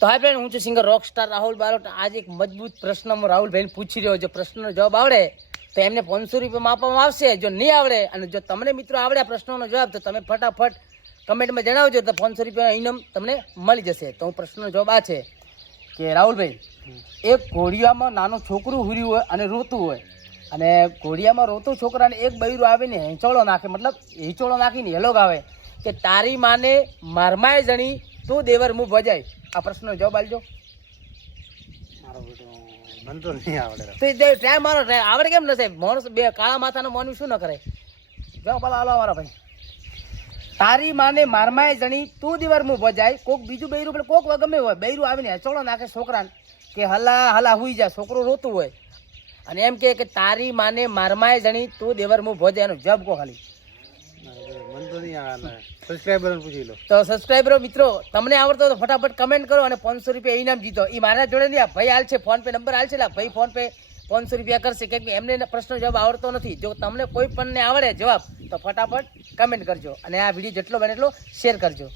તો હાય ફ્રેન્ડ હું છું singer rock star Rahul Barot. આજે એક મજબૂત પ્રશ્ન હું રાહુલભાઈને પૂછી રહ્યો જો પ્રશ્નનો જવાબ આવડે તો એમને પાંચસો રૂપિયામાં આપવામાં આવશે. જો નહીં આવડે અને જો તમને મિત્રો આવડે આ પ્રશ્નનો જવાબ તો તમે ફટાફટ કમેન્ટમાં જણાવજો તો પાંચસો રૂપિયા ઇનામ તમને મળી જશે. તો હું પ્રશ્નનો જવાબ આ છે કે રાહુલભાઈ એક ઘોડિયામાં નાનું છોકરું હુર્યું હોય અને રોતું હોય અને ઘોડિયામાં રોતું છોકરાને એક બૈરું આવીને હેંચોળો નાખે મતલબ હિંચોળો નાખીને હેલો આવે કે તારી માને મારમાય જણી તું દેવર મું ભજાય. આ પ્રશ્નનો જવાબ આલજો મારો મને તો નહીં આવડે. તો ટ્રાય મારો ટ્રાય. આવડે કેમ ન સાહેબ માણસ બે કાળા માથાનો માનવું શું ન કરે? આલો આલો મારા ભાઈ. તારી માને મારમાય જણી તું દિવર મું ભજાય. કોક બીજું બૈરું પણ કોક ગમે હોય. બૈરું આવીને હેચોળો નાખે છોકરાને કે હલા હલા હુઈ જાય છોકરો રોતું હોય. અને એમ કે તારી માને મારમાય જણી તું દેવર મું ભજાય. એનો જવાબ કો ખાલી. તો નહીં સબસ્ક્રાઈબરો મિત્રો, તમને આવડતો તો ફટાફટ કમેન્ટ કરો અને પાંચસો રૂપિયા ઇનામ જીતો. એ મારા જોડે નહીં, આ ભાઈ હાલ છે ફોન પે નંબર હાલ છે, એટલે ભાઈ ફોન પે પાંચસો રૂપિયા કરશે. કેમ કે એમને પ્રશ્ન જવાબ આવડતો નથી. જો તમને કોઈ પણને આવડે જવાબ, તો ફટાફટ કમેન્ટ કરજો અને આ વીડિયો જેટલો બને એટલો શેર કરજો.